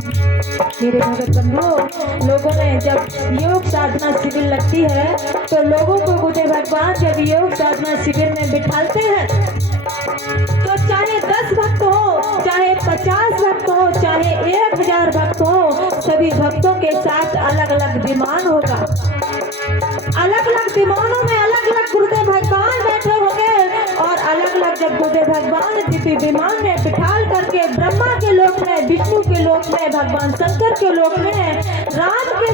मेरे भगत बंधु, लोगों ने जब योग साधना शिविर लगती है तो लोगों को गुरुदेव भगवान जब योग साधना शिविर में बिठाते हैं तो चाहे 10 भक्त हो, चाहे 50 भक्त हो, चाहे 1000 भक्त हो, सभी भक्तों के साथ अलग अलग विमान होगा। अलग अलग विमानों में अलग अलग गुरुदेव भगवान बैठे होंगे और अलग अलग जब गुरुदेव भगवान दिव्य विमान में बिठाल करके ब्रह्मा के लोक में, विष्णु के लोक में, भगवान शंकर के लोक में, राम के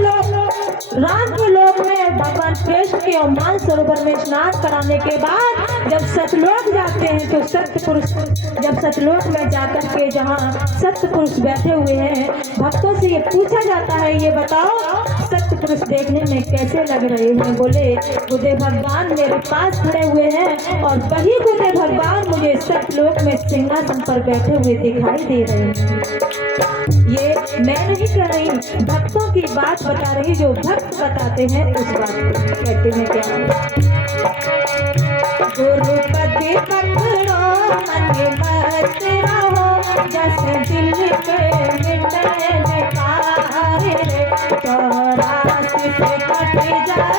लोक में भगवान कृष्ण के मान सरोवर में स्नान कराने के बाद जब सतलोक जाते हैं तो सत्य पुरुष, जब सतलोक में जाकर के जहाँ सत्य पुरुष बैठे हुए हैं, भक्तों से ये पूछा जाता है, ये बताओ सत्य पुरुष देखने में कैसे लग रहे हैं? बोले गुरुदेव भगवान मेरे पास खड़े हुए हैं और वही गुरुदेव भगवान मुझे सतलोक में सिंहासन पर बैठे हुए दिखाई दे रहे हैं। ये मैं नहीं कह रही, भक्तों की बात बता रही, जो भक्त बताते हैं उस बात को कहते हैं क्या? गुरु पति पकड़ो मन मत रहो, जैसे दिल के मिटने कार रे, 84 से कट जाए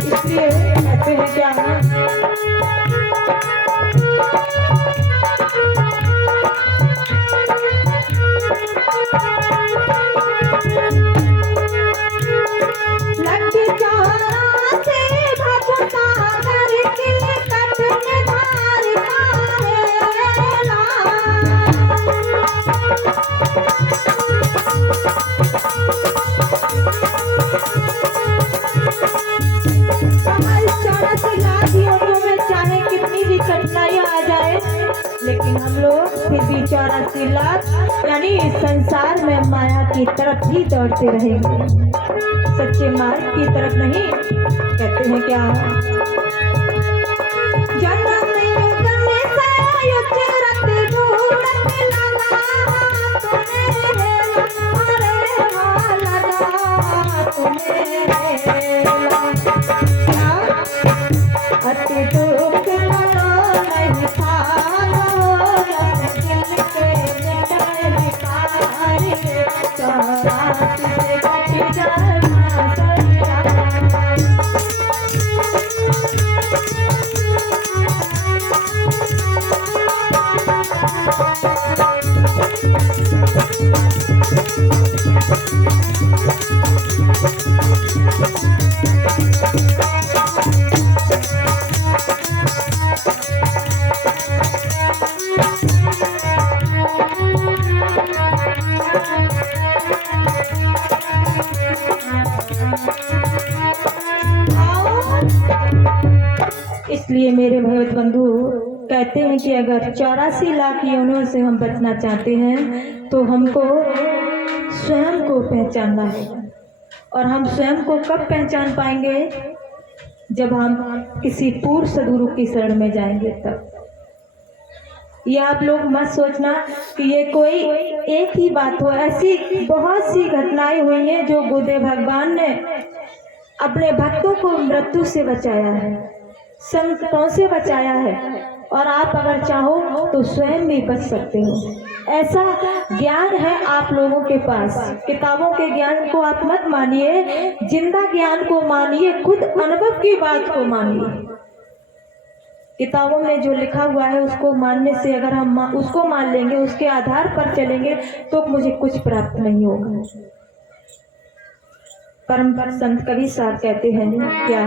इसलिए कहते हैं क्या? लेकिन हम लोग फिर भी 84 लाख यानी संसार में माया की तरफ ही दौड़ते रहेंगे, सच्चे मार्ग की तरफ नहीं। कहते हैं क्या? इसलिए मेरे भगत बंधु कहते हैं कि अगर 84 लाख योनियों से हम बचना चाहते हैं तो हमको स्वयं को पहचानना है। और हम स्वयं को कब पहचान पाएंगे? जब हम किसी पूर्व सदगुरु की शरण में जाएंगे तब। ये आप लोग मत सोचना कि ये कोई एक ही बात हो, ऐसी बहुत सी घटनाएं हुई हैं जो गुरुदेव भगवान ने अपने भक्तों को मृत्यु से बचाया है, संकटों से बचाया है, और आप अगर चाहो तो स्वयं भी बच सकते हो। ऐसा ज्ञान है आप लोगों के पास। किताबों के ज्ञान को आप मत मानिए, जिंदा ज्ञान को मानिए, खुद अनुभव की बात को मानिए। किताबों में जो लिखा हुआ है उसको मानने से, अगर हम उसको मान लेंगे, उसके आधार पर चलेंगे तो मुझे कुछ प्राप्त नहीं होगा। परम संत कबीर साहब कहते हैं क्या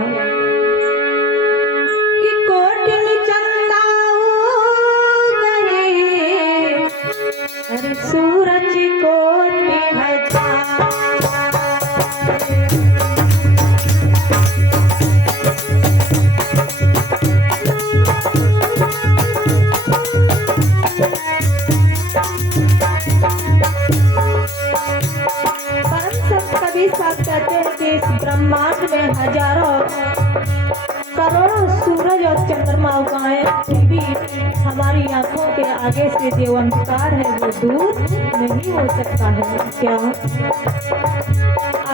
कि कोटिन चंदा गए, अरे सूरज कोटि हजार। कहते हैं कि इस ब्रह्मांड में हजारों करोड़ों सूरज और चंद्रमा उगाए, फिर भी हमारी आंखों के आगे से जो अंधकार है वो दूर नहीं हो सकता है। क्या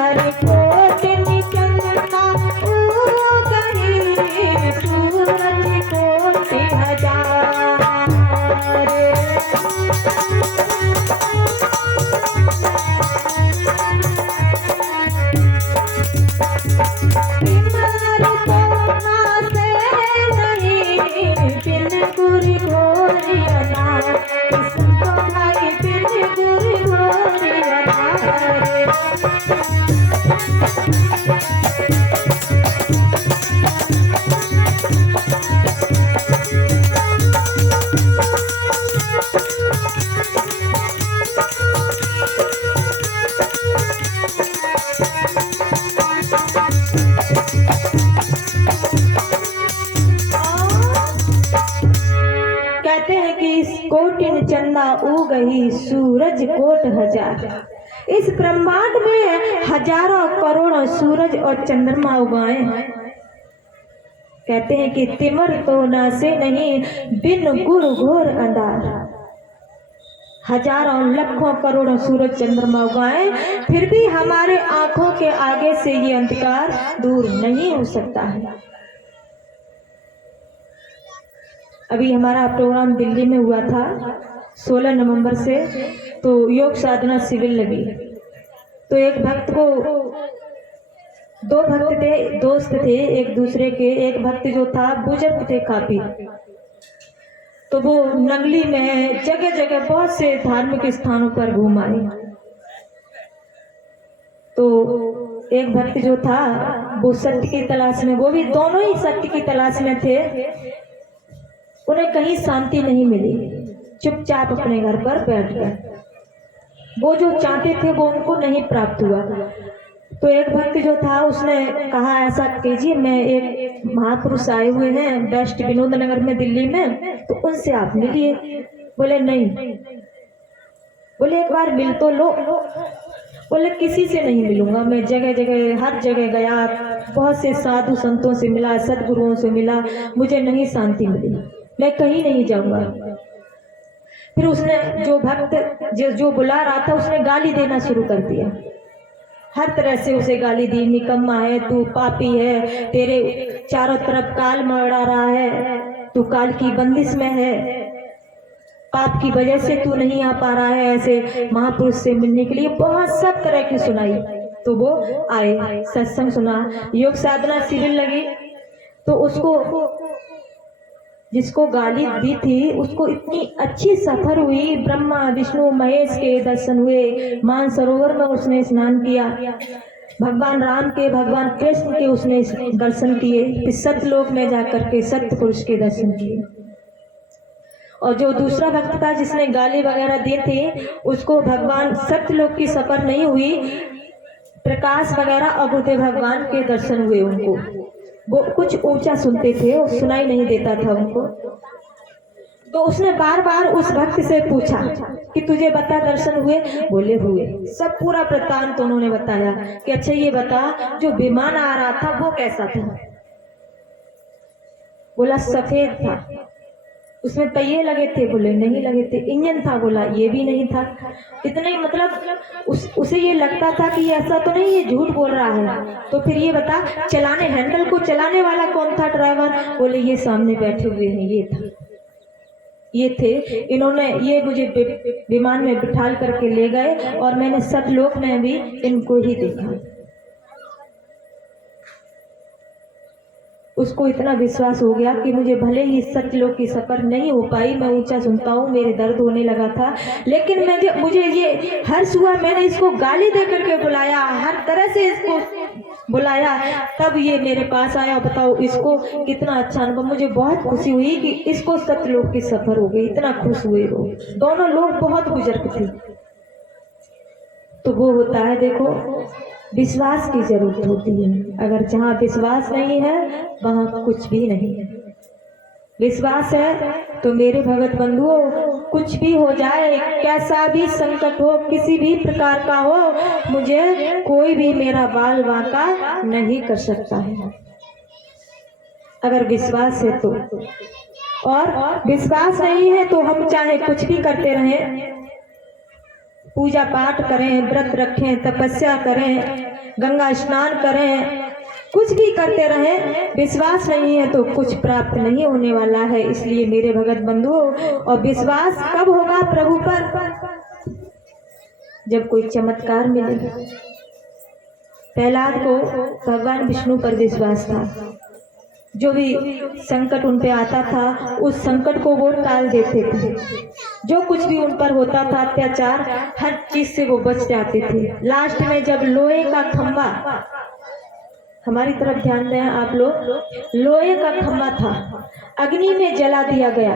अरे कोटिन चंदा उगाए, सूरज कोटि हजार। कहते हैं कि इस कोटिन चंदा उगहि सूरज कोट हजार। इस ब्रह्मांड में हजारों करोड़ों सूरज और चंद्रमा उगाए हैं। कहते हैं कि तिमर तो नासे नहीं, बिन गुरु घोर अंधार। हजारों लाखों करोड़ों सूरज चंद्रमा उगाए, फिर भी हमारे आंखों के आगे से ये अंधकार दूर नहीं हो सकता है। अभी हमारा प्रोग्राम दिल्ली में हुआ था 16 नवंबर से, तो योग साधना शिविर लगी। तो एक भक्त को, दो भक्त थे, दोस्त थे एक दूसरे के। एक भक्त जो था बुजुर्ग थे काफी, तो वो नंगली में जगह जगह बहुत से धार्मिक स्थानों पर घूम आए। तो एक भक्त जो था वो सत्य की तलाश में, वो भी दोनों ही सत्य की तलाश में थे। उन्हें कहीं शांति नहीं मिली, चुपचाप अपने घर पर बैठ गए। वो जो चाहते थे वो उनको नहीं प्राप्त हुआ। तो एक भक्त जो था उसने कहा, ऐसा कीजिए, मैं एक महापुरुष आए हुए हैं वेस्ट विनोद नगर में दिल्ली में, तो उनसे आप मिलिए। बोले नहीं। बोले एक बार मिल तो लो। बोले किसी से नहीं मिलूंगा, मैं जगह जगह हर जगह गया, बहुत से साधु संतों से मिला, सदगुरुओं से मिला, मुझे नहीं शांति मिली, मैं कहीं नहीं जाऊंगा। फिर उसने, जो भक्त जो बुला रहा था, उसने गाली देना शुरू कर दिया। हर तरह से उसे गाली दी, निकम्मा है तू, पापी है, तेरे चारों तरफ काल मड़ा रहा है, तू काल की बंदिश में है, पाप की वजह से तू नहीं आ पा रहा है ऐसे महापुरुष से मिलने के लिए। बहुत सब तरह की सुनाई। तो वो आए, सत्संग सुना, योग साधना शिविर लगी। तो उसको, जिसको गाली दी थी, उसको इतनी अच्छी सफर हुई। ब्रह्मा विष्णु महेश के दर्शन हुए, मानसरोवर में उसने स्नान किया, भगवान राम के, भगवान कृष्ण के उसने दर्शन किए, फिर सत्यलोक में जाकर के सत्य पुरुष के दर्शन किए। और जो दूसरा भक्त था जिसने गाली वगैरह दी थी, उसको भगवान सत्यलोक की सफर नहीं हुई, प्रकाश वगैरह और गुरुदेव भगवान के दर्शन हुए उनको। वो कुछ ऊंचा सुनते थे और सुनाई नहीं देता था उनको। तो उसने बार बार उस भक्त से पूछा कि तुझे बता दर्शन हुए? बोले हुए। सब पूरा वृत्तांत उन्होंने बताया कि अच्छा ये बता, जो विमान आ रहा था वो कैसा था? बोला सफेद था। उसमें पहिए लगे थे? बोले नहीं लगे थे। इंजन था? बोला ये भी नहीं था। इतने मतलब उसे ये लगता था कि ऐसा तो नहीं, ये झूठ बोल रहा है। तो फिर ये बता, चलाने हैंडल को चलाने वाला कौन था ड्राइवर? बोले ये सामने बैठे हुए हैं, ये था, ये थे। इन्होंने ये मुझे विमान में बिठाल करके ले गए और मैंने सतलोक में भी इनको ही देखा। उसको इतना विश्वास हो गया कि मुझे भले ही सतलोक की सफर नहीं हो पाई, मैं ऊंचा सुनता हूँ, मेरे दर्द होने लगा था, लेकिन मुझे ये हर्ष हुआ। मैंने इसको गाली दे करके बुलाया, हर तरह से इसको बुलाया, तब ये मेरे पास आया। बताओ इसको कितना अच्छा अनुभव। मुझे बहुत खुशी हुई कि इसको सतलोक की सफर हो गई, इतना खुश हुए वो। दोनों लोग बहुत बुजुर्ग थे। तो वो होता है, देखो विश्वास की जरूरत होती है। अगर जहाँ विश्वास नहीं है वहाँ कुछ भी नहीं है। विश्वास है तो मेरे भगत बंधुओं, कुछ भी हो जाए, कैसा भी संकट हो, किसी भी प्रकार का हो, मुझे कोई भी मेरा बाल बांका नहीं कर सकता है, अगर विश्वास है तो। और विश्वास नहीं है तो हम चाहे कुछ भी करते रहें, पूजा पाठ करें, व्रत रखें, तपस्या करें, गंगा स्नान करें, कुछ भी करते रहें, विश्वास नहीं है तो कुछ प्राप्त नहीं होने वाला है। इसलिए मेरे भगत बंधुओं, और विश्वास कब होगा प्रभु पर? जब कोई चमत्कार मिलेगा। प्रहलाद को भगवान विष्णु पर विश्वास था। जो भी संकट उन पे आता था, उस संकट को वो टाल देते थे। जो कुछ भी उन पर होता था अत्याचार, हर चीज से वो बच जाते थे। लास्ट में जब लोहे का खंभा, हमारी तरफ ध्यान दें आप लोग, लोहे का खंभा था, अग्नि में जला दिया गया,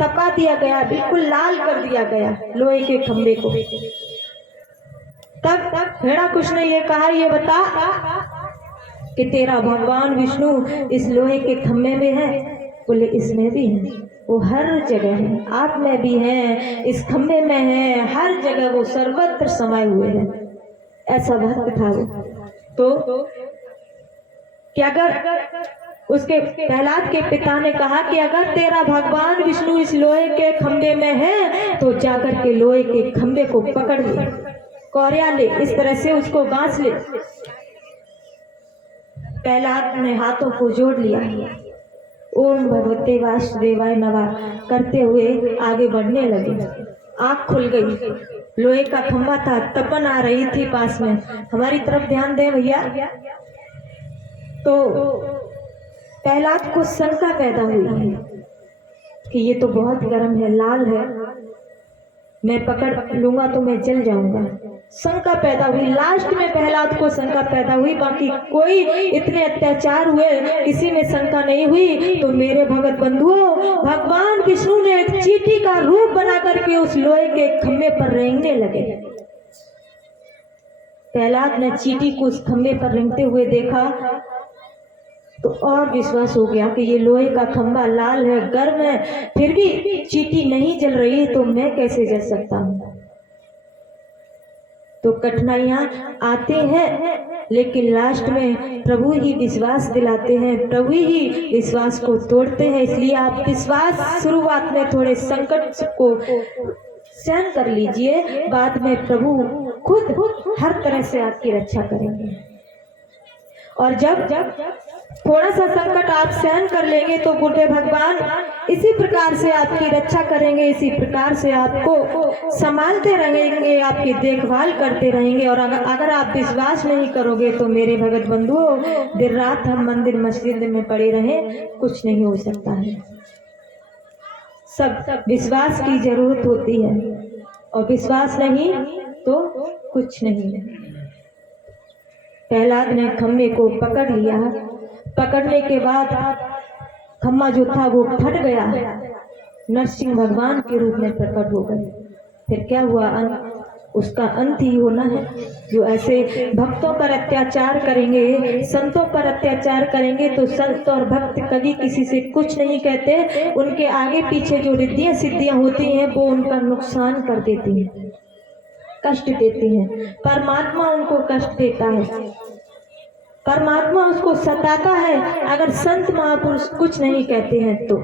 तपा दिया गया, बिल्कुल लाल कर दिया गया लोहे के खंभे को। तब हिरण्यकशिपु ने ये कहा, ये बता कि तेरा भगवान विष्णु इस लोहे के खंभे में है? बोले इसमें भी है, वो हर जगह है, आप में भी है, इस खंभे में है, हर जगह वो सर्वत्र समाये हुए हैं। ऐसा भक्त था वो। तो कि अगर उसके प्रहलाद के पिता ने कहा कि अगर तेरा भगवान विष्णु इस लोहे के खंभे में है तो जाकर के लोहे के खंभे को पकड़ ले, कौरिया ले, इस तरह से उसको गांस ले। प्रहलाद ने हाथों को जोड़ लिया, ओम भगवते वासुदेवाय नमः करते हुए आगे बढ़ने लगे। आँख खुल गई, लोहे का खंभा था, तपन आ रही थी पास में। हमारी तरफ ध्यान दें भैया। तो प्रहलाद को शंका पैदा हुई कि ये तो बहुत गर्म है, लाल है, मैं पकड़ लूंगा तो मैं जल जाऊंगा। शंका पैदा हुई। लास्ट में प्रहलाद को शंका पैदा हुई, बाकी कोई इतने अत्याचार हुए किसी में शंका नहीं हुई। तो मेरे भगत बंधुओं, भगवान विष्णु ने एक चींटी का रूप बना करके उस लोहे के खंभे पर रेंगने लगे। प्रहलाद ने चींटी को उस खंभे पर रेंगते हुए देखा तो और विश्वास हो गया कि ये लोहे का खंभा लाल है, गर्म है, फिर भी चींटी नहीं जल रही तो मैं कैसे जल सकता हूँ। तो कठिनाइयां आती हैं, लेकिन लास्ट में प्रभु ही विश्वास दिलाते हैं, प्रभु ही विश्वास को तोड़ते हैं। इसलिए आप विश्वास शुरुआत में थोड़े संकट को सहन कर लीजिए, बाद में प्रभु खुद हर तरह से आपकी रक्षा करेंगे। और जब थोड़ा सा संकट आप सहन कर लेंगे तो बुढ़े भगवान इसी प्रकार से आपकी रक्षा करेंगे, इसी प्रकार से आपको संभालते रहेंगे, आपकी देखभाल करते रहेंगे। और अगर आप विश्वास नहीं करोगे तो मेरे भगत बंधुओं, दिन रात हम मंदिर मस्जिद में पड़े रहें, कुछ नहीं हो सकता है। सब विश्वास की जरूरत होती है, और विश्वास नहीं तो कुछ नहीं है। प्रहलाद ने खम्भे को पकड़ लिया, पकड़ने के बाद खम्भा जो था वो फट गया, नरसिंह भगवान के रूप में प्रकट हो गए। फिर क्या हुआ? उसका अंत ही होना है। जो ऐसे भक्तों पर अत्याचार करेंगे, संतों पर अत्याचार करेंगे, तो संत और भक्त कभी किसी से कुछ नहीं कहते। उनके आगे पीछे जो रिद्धियां सिद्धियां होती हैं वो उनका नुकसान कर देती हैं, कष्ट देती हैं। परमात्मा उनको कष्ट देता है। परमात्मा उसको सताता है अगर संत महापुरुष कुछ नहीं कहते हैं तो।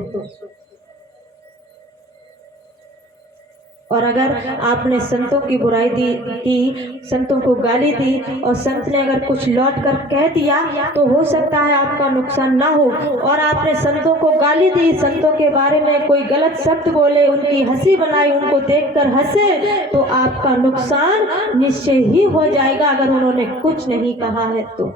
और अगर आपने संतों की बुराई की, संतों को गाली दी और संत ने अगर कुछ लौट कर कह दिया तो हो सकता है आपका नुकसान ना हो। और आपने संतों को गाली दी, संतों के बारे में कोई गलत शब्द बोले, उनकी हंसी बनाई, उनको देखकर हंसे, तो आपका नुकसान निश्चय ही हो जाएगा अगर उन्होंने कुछ नहीं कहा है तो।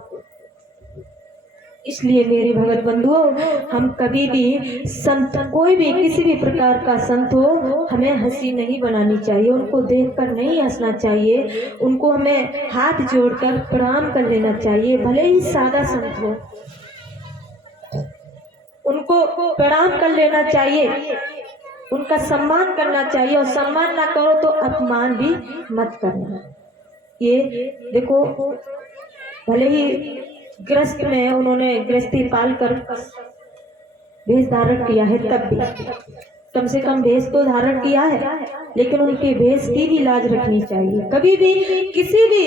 इसलिए मेरे भगत बंधुओं, हम कभी भी संत, कोई भी किसी भी प्रकार का संत हो, हमें हंसी नहीं बनानी चाहिए, उनको देखकर नहीं हंसना चाहिए, उनको हमें हाथ जोड़कर प्रणाम कर लेना चाहिए। भले ही सादा संत हो, उनको प्रणाम कर लेना चाहिए, उनका सम्मान करना चाहिए। और सम्मान ना करो तो अपमान भी मत करना। ये देखो, भले ही गृहस्थ में उन्होंने गृहस्थी पाल कर भेष धारण किया है, तब भी कम से कम भेष तो धारण किया है, लेकिन उनके भेष की भी लाज रखनी चाहिए। कभी भी किसी भी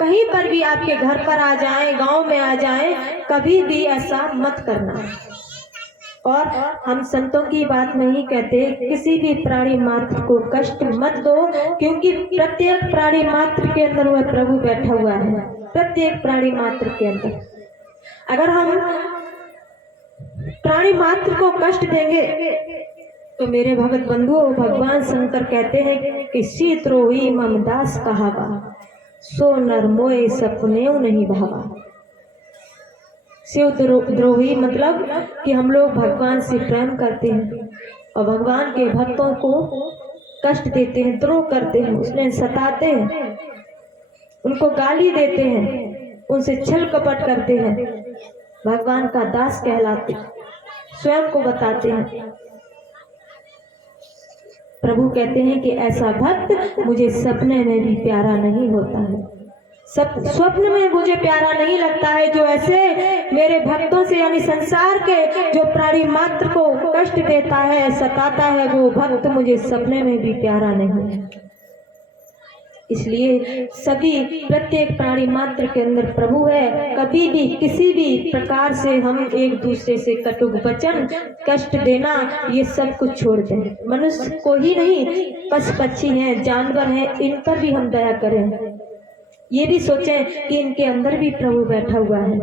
कहीं पर भी आपके घर पर आ जाए, गांव में आ जाए, कभी भी ऐसा मत करना। और हम संतों की बात नहीं कहते, किसी भी प्राणी मात्र को कष्ट मत दो, क्योंकि प्रत्येक प्राणी मात्र के अंदर वह प्रभु बैठा हुआ है। प्रत्येक प्राणी मात्र के अंदर अगर हम प्राणी मात्र को कष्ट देंगे तो मेरे भगत बंधुओं, भगवान शंकर कहते हैं कि शीतरोही ममदास कहावा, सो नर मोए सपनेऊ नहीं भावा। शिव द्रोही मतलब कि हम लोग भगवान से प्रेम करते हैं और भगवान के भक्तों को कष्ट देते हैं, द्रोह करते हैं, उसने सताते हैं, उनको गाली देते हैं, उनसे छल कपट करते हैं, भगवान का दास कहलाते, स्वयं को बताते हैं। प्रभु कहते हैं कि ऐसा भक्त मुझे सपने में भी प्यारा नहीं होता है, स्वप्न में मुझे प्यारा नहीं लगता है। जो ऐसे मेरे भक्तों से यानी संसार के जो प्राणी मात्र को कष्ट देता है, सताता है, वो भक्त मुझे सपने में भी प्यारा नहीं है। इसलिए सभी प्रत्येक प्राणी मात्र के अंदर प्रभु है। कभी भी किसी भी प्रकार से हम एक दूसरे से कटुक वचन, कष्ट देना, ये सब कुछ छोड़ दें। मनुष्य को ही नहीं, पशु पक्षी हैं, जानवर हैं, इन पर भी हम दया करें। ये भी सोचें कि इनके अंदर भी प्रभु बैठा हुआ है।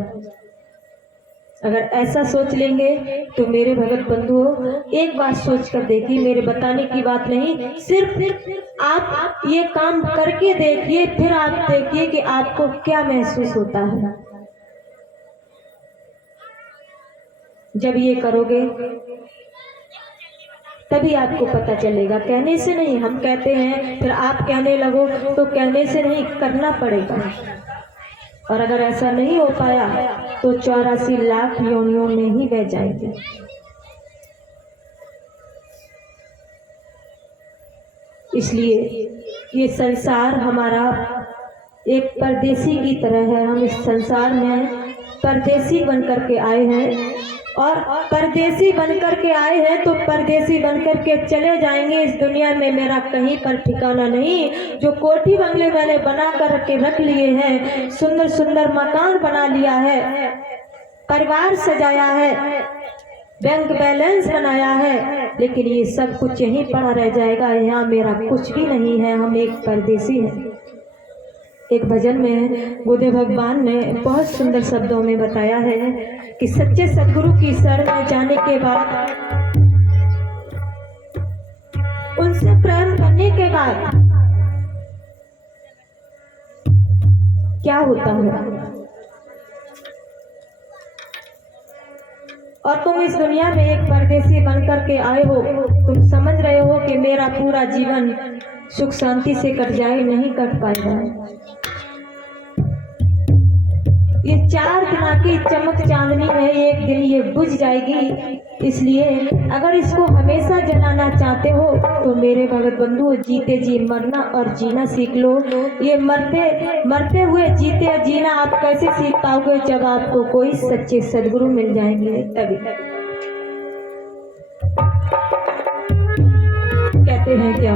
अगर ऐसा सोच लेंगे तो मेरे भगत बंधुओं, एक बात सोच कर देखिए, मेरे बताने की बात नहीं, सिर्फ आप ये काम करके देखिए, फिर आप देखिए कि आपको क्या महसूस होता है। जब ये करोगे तभी आपको पता चलेगा, कहने से नहीं। हम कहते हैं फिर आप कहने लगो, तो कहने से नहीं, करना पड़ेगा। और अगर ऐसा नहीं हो पाया तो 84 लाख योनियों में ही बह जाएंगे। इसलिए ये संसार हमारा एक परदेसी की तरह है। हम इस संसार में परदेसी बनकर के आए हैं, और परदेसी बनकर के आए हैं तो परदेसी बनकर के चले जाएंगे। इस दुनिया में मेरा कहीं पर ठिकाना नहीं। जो कोठी बंगले मैंने बना कर के रख लिए हैं, सुंदर सुंदर मकान बना लिया है, परिवार सजाया है, बैंक बैलेंस बनाया है, लेकिन ये सब कुछ यहीं पड़ा रह जाएगा। यहाँ मेरा कुछ भी नहीं है, हम एक परदेसी हैं। एक भजन में बुद्ध भगवान ने बहुत सुंदर शब्दों में बताया है कि सच्चे सदगुरु की शरण में जाने के बाद, उनसे प्रेम करने के बाद क्या होता है। और तुम इस दुनिया में एक परदेसी बनकर के आए हो, तुम समझ रहे हो कि मेरा पूरा जीवन सुख शांति से कट जाए, नहीं कट पाएगा। ये 4 दिना की चमक चांदनी है, एक दिन ये बुझ जाएगी। इसलिए अगर इसको हमेशा जलाना चाहते हो तो मेरे भगत बंधु, जीते जी मरना और जीना सीख लो। ये मरते हुए जीते जीना आप कैसे सीख पाओगे? जब आपको कोई सच्चे सदगुरु मिल जाएंगे तभी। कहते हैं क्या,